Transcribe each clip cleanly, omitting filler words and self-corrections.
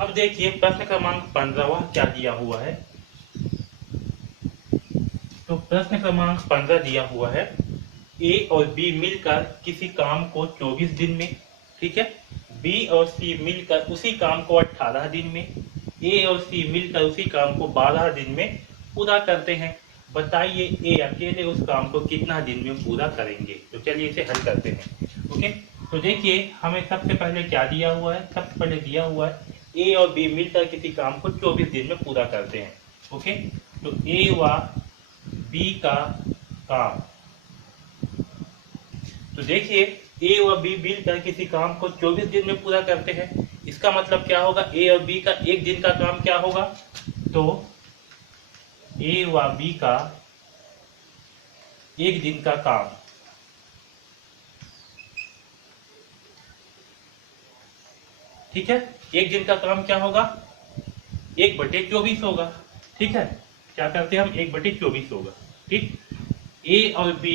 अब देखिए प्रश्न क्रमांक 15 क्या दिया हुआ है। तो प्रश्न क्रमांक 15 दिया हुआ है, ए और बी मिलकर किसी काम को 24 दिन में, ठीक है, बी और सी मिलकर उसी काम को 18 दिन में, ए और सी मिलकर उसी काम को 12 दिन में पूरा करते हैं। बताइए ए अकेले उस काम को कितना दिन में पूरा करेंगे। तो चलिए इसे हल करते हैं। ओके, तो देखिए हमें सबसे पहले क्या दिया हुआ है। सबसे पहले दिया हुआ है ए और बी मिलकर किसी काम को 24 दिन में पूरा करते हैं। ओके, तो ए व बी का काम, तो देखिए ए और बी मिलकर किसी काम को 24 दिन में पूरा करते हैं। इसका मतलब क्या होगा, ए और बी का एक दिन का काम क्या होगा। तो ए व बी का एक दिन का काम, ठीक है, एक दिन का काम क्या होगा, 1/24 होगा। ठीक है, क्या करते हैं हम, 1/24 होगा। ठीक, ए और बी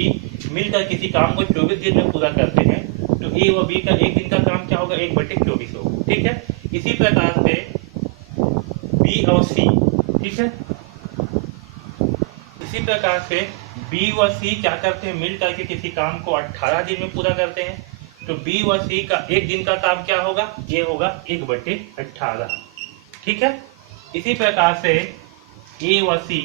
मिलकर किसी काम को 24 दिन में पूरा करते हैं, तो ए और बी का एक दिन का काम क्या होगा, 1/24 होगा। ठीक है, इसी प्रकार से बी और सी, ठीक है, इसी प्रकार से बी व सी क्या करते हैं, मिल करके किसी काम को 18 दिन में पूरा करते हैं। तो बी व सी का एक दिन का काम क्या होगा, ये होगा 1/18। ठीक है, इसी प्रकार से ए व सी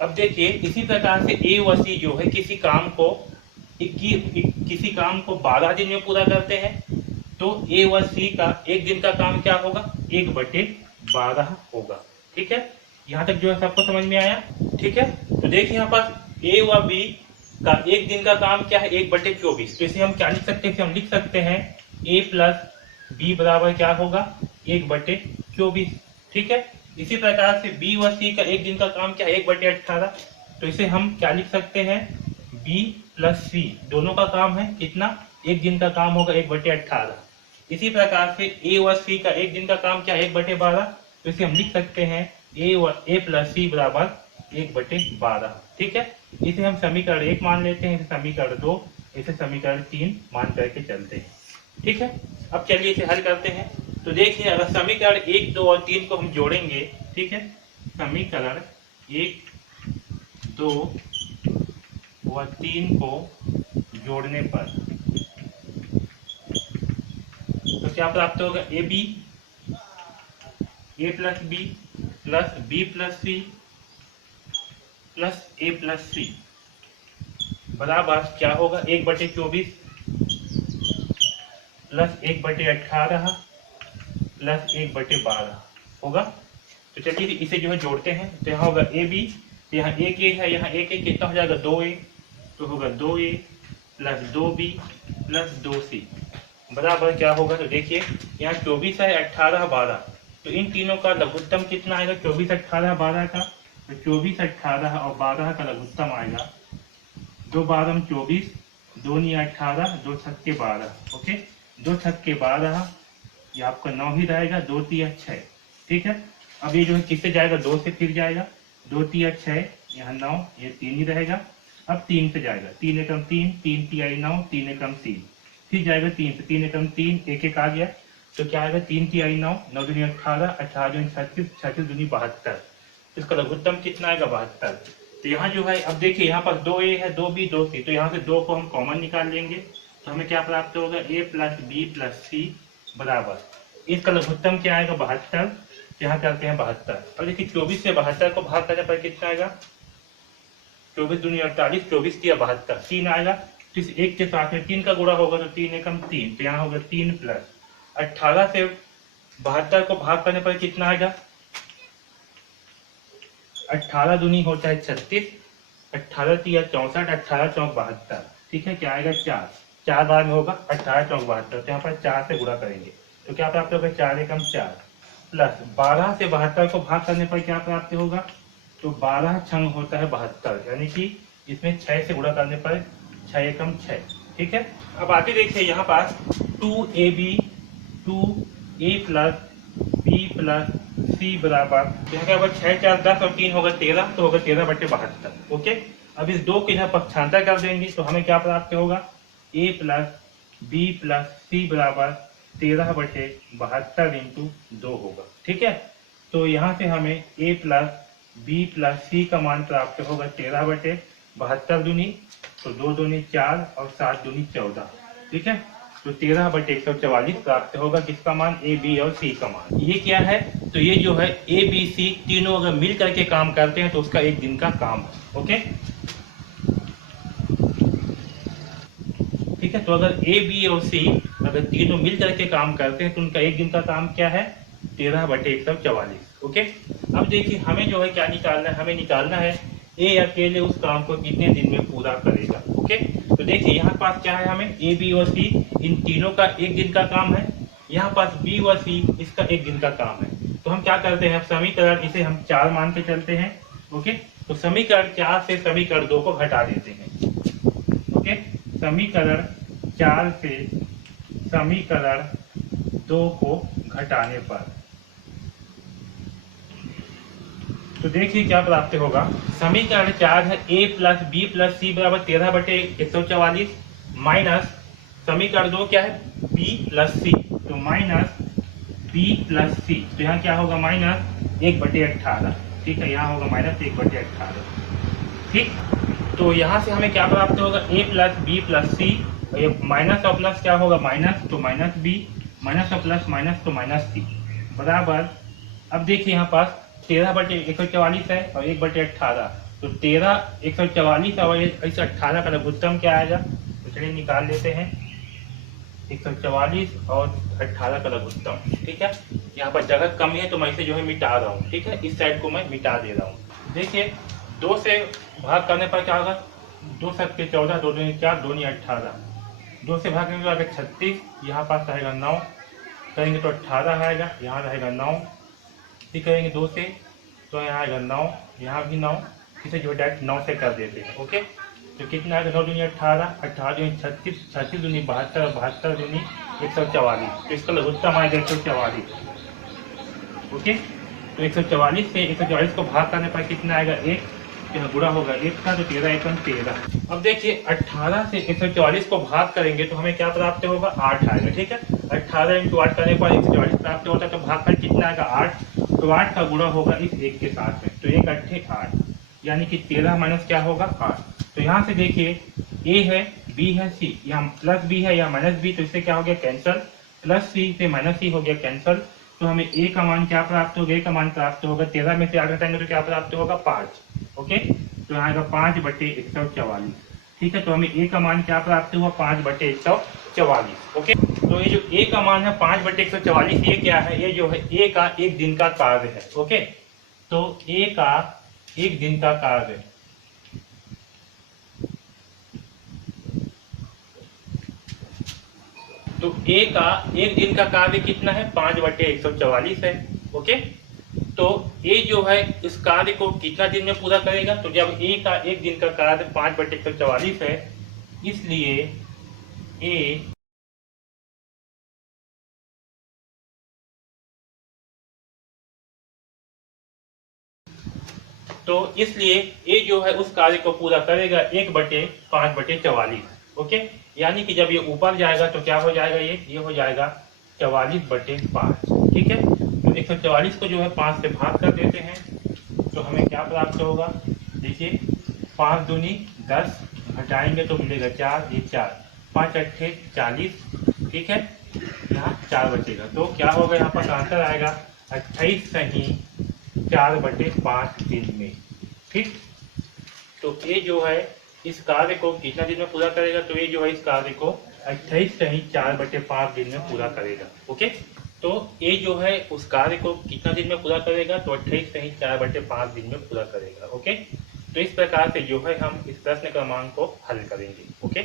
अब देखिए इसी प्रकार से ए व सी जो है किसी काम को किसी काम को 12 दिन में पूरा करते हैं। तो ए व सी का एक दिन का काम क्या होगा, 1/12 होगा। ठीक है, यहाँ तक जो है सबको समझ में आया। ठीक है, तो देखिए यहाँ पर ए व बी का एक दिन का काम क्या है, 1/24। तो इसे हम क्या लिख सकते हैं, इसे हम लिख सकते हैं ए प्लस बी बराबर क्या होगा, 1/24। ठीक है, इसी प्रकार से बी व सी का एक दिन का काम क्या है, 1/18। तो इसे हम क्या लिख सकते हैं, बी प्लस सी दोनों का काम है कितना, एक दिन का काम होगा 1/18। इसी प्रकार से ए व सी का एक दिन का काम क्या है, 1/12। तो इसे हम लिख सकते हैं ए प्लस सी बराबर 1/12। ठीक है, इसे हम समीकरण 1 मान लेते हैं, इसे समीकरण 2, इसे समीकरण 3 मान करके चलते हैं। ठीक है, अब चलिए इसे हल करते हैं। तो देखिए अगर समीकरण 1, 2 और 3 को हम जोड़ेंगे, ठीक है, समीकरण 1, 2 व 3 को जोड़ने पर तो क्या प्राप्त होगा, a plus B plus B plus c plus a plus c बराबर क्या होगा, 1/24 प्लस 1/18 प्लस 1/12 होगा। तो चलिए इसे जो है जोड़ते हैं। तो यहाँ होगा ए बी, यहाँ एक ए है, यहाँ एक ए, कितना हो जाएगा, 2a। तो होगा 2a plus 2b plus 2c बराबर क्या होगा। तो देखिए यहाँ 24 है, 18, 12, तो इन तीनों का लघुत्तम कितना आएगा, 24, 18, 12 का। तो 24, 18 और 12 का लघुत्तम आएगा 2 12 24, 2 9 18, 2 छक्के 12। ओके, 2 छक्के 12, ये आपका 9 ही रहेगा, 2 3 6। ठीक है, अब ये जो है किससे जाएगा, 2 से फिर जाएगा, 2 3 6, यहाँ 9, ये 3 ही रहेगा। अब 3 से जाएगा, 3 एकम 3, 3 तिहाई 9, 3 एकम 3, फिर जाएगा 3 से, 3 एकम 3, एक एक आ गया। तो क्या आएगा, 3 तिहाई 9, 9 दूनी 18, 18 दूनी 36, 36 दूनी 72। इसका लघुत्तम कितना आएगा, 72। तो यहाँ जो है अब देखिए यहाँ पर 2a है, 2b 2c, तो यहाँ से 2 को हम कॉमन निकाल लेंगे। तो हमें क्या प्राप्त होगा, a plus B plus c बराबर इसका लघुत्तम क्या आएगा, 72। यहाँ करते हैं 72। और देखिए 24 से 72 को भाग करने पर कितना आएगा, 24 दूनी 48, 24 तिया 72, 3 आएगा। तो इस एक के साथ में 3 का गुणा होगा, तो 3 एकम 3, तो यहाँ होगा 3 प्लस 18 से 72 को भाग करने पर कितना आएगा, 18 दूनी होता है 36, 18 तिया 64, 18 चौक 72। ठीक है, क्या आएगा, 4, 4 बार में होगा 18 चौक 72। तो यहाँ पर 4 से गुणा करेंगे, तो क्या प्राप्त होगा, 4 एकम 4 प्लस 12 से 72 को भाग करने पर क्या प्राप्त होगा। तो 12 छंग होता है 72, यानी कि इसमें 6 से गुणा करने पर 6 एकम 6। ठीक है, अब आगे देखिए यहाँ पास 2ab 2a plus B plus c बराबर, यहाँ क्या होगा 6 4 10 और 3 होगा 13, तो होगा 13/72। ओके, अब इस 2 के यहाँ पक्षांतर कर देंगे तो हमें क्या प्राप्त होगा, a plus B plus c बराबर 13/72 इंटू 2 होगा। ठीक है, तो यहाँ से हमें a प्लस बी प्लस सी का मान प्राप्त होगा 13/72 दूनी, तो 2 दूनी 4 और 7 दूनी 14। ठीक है, तो 13/144 प्राप्त होगा किसका मान, ए बी और सी का मान। ये क्या है, तो ये जो है ए बी सी तीनों अगर मिल करके काम करते हैं तो उसका एक दिन का काम है। ओके, ठीक है, तो अगर ए बी और सी अगर तीनों मिल करके काम करते हैं तो उनका एक दिन का काम क्या है, 13/144। ओके, अब देखिए हमें जो है क्या निकालना है, हमें निकालना है ए अकेले उस काम को कितने दिन में पूरा करेगा। ओके, तो देखिए यहाँ पास क्या है, हमें ए बी और सी इन तीनों का एक दिन का काम है, यहाँ पास बी और सी इसका एक दिन का काम है। तो हम क्या करते हैं, समीकरण इसे हम 4 मान के चलते हैं। ओके, तो समीकरण 4 से समीकरण 2 को घटा देते हैं। ओके, समीकरण 4 से समीकरण 2 को घटाने पर तो देखिए क्या प्राप्त होगा, समीकरण 4 है a plus B plus c बराबर 13/144 माइनस समीकरण 2 क्या है, b प्लस सी, तो माइनस b प्लस सी, तो यहाँ क्या होगा माइनस 1/18। ठीक है, यहाँ होगा माइनस 1/18। ठीक, तो यहाँ से हमें क्या प्राप्त होगा, a plus B plus C, minus और प्लस क्या होगा माइनस, तो माइनस बी, माइनस और प्लस माइनस, तो माइनस सी बराबर। अब देखिए यहाँ पास 13/144 है और 1/18, तो 13/144 और 18 का लघुत्तम क्या आएगा, तो चलिए निकाल लेते हैं 144 और 18 का लघुत्तम। ठीक है, यहाँ पर जगह कम है तो मैं इसे जो है मिटा रहा हूँ। ठीक है, इस साइड को मैं मिटा दे रहा हूँ। देखिए 2 से भाग करने पर क्या होगा, 2 7 14, 2 दूनी 4, 2 दूनी 18, 2 से भाग करने पर 36, यहाँ पास रहेगा 9, करेंगे तो 18 आएगा, यहाँ रहेगा 9, ठीक करेंगे 2 से तो यहाँ आएगा 9, यहाँ भी 9, इसे जो डायरेक्ट 9 से कर देते हैं। ओके, तो कितना आएगा, 9 दूनी 18, 18 दूनी 36, 36 दूनी 72, 72 दूनी 144, तो इसका लघुत्तम आएगा 144। ओके, तो 144 से 144 को भाग करने पर कितना आएगा, 1, यहाँ गुणा होगा 1 का, तो 13 1 13। अब देखिए 18 से 144 को भाग करेंगे तो हमें क्या प्राप्त होगा, 8 आएगा। ठीक है, 18 × 8 करने पर 144 प्राप्त होता है, तो भागफल कितना आएगा 8, तो 8 का गुणा होगा इस 1 के साथ में, तो 1 8 8, यानी कि 13 माइनस क्या होगा 8। तो यहाँ से देखिए ए है, बी है, सी, यहाँ प्लस बी है या माइनस बी, तो इससे क्या हो गया कैंसल, प्लस सी से माइनस सी हो गया कैंसल, तो हमें ए का मान क्या प्राप्त होगा, ए का मान प्राप्त होगा 13 में से 8 घटाएंगे तो क्या प्राप्त होगा 5। ओके, तो यहाँ आएगा 5/144। ठीक है, तो हमें ए का मान क्या प्राप्त हुआ, 5/144। ओके, तो ये जो ए का मान है 5/144, ये क्या है, ये जो है ए का एक दिन का कार्य है। ओके, तो ए का एक दिन का कार्य, तो ए का एक दिन का कार्य कितना है, 5/144 है। ओके, तो ए जो है इस कार्य को कितना दिन में पूरा करेगा, तो जब ए का एक दिन का कार्य 5/144 है, इसलिए ए तो इसलिए ए जो है उस कार्य को पूरा करेगा 1/5/44। ओके, यानी कि जब ये ऊपर जाएगा तो क्या हो जाएगा, ये हो जाएगा 44/5। ठीक है, तो 144 को जो है 5 से भाग कर देते हैं तो हमें क्या प्राप्त होगा, देखिए 5 दूनी 10, घटाएंगे तो मिलेगा 4, ये 4, 5 8 40। ठीक है, यहाँ 4 बचेगा, तो क्या होगा, यहाँ पर आंसर आएगा 28 सही 4/5 दिन में। ठीक, तो ये जो है इस कार्य को कितना दिन में पूरा करेगा, तो ये जो है इस कार्य को 28 सही 4/5 दिन में पूरा करेगा। ओके, तो ये जो है उस कार्य को कितना दिन में पूरा करेगा, तो 28 सही 4/5 दिन में पूरा करेगा। ओके, तो इस प्रकार से जो है हम इस प्रश्न क्रमांक को हल करेंगे। ओके।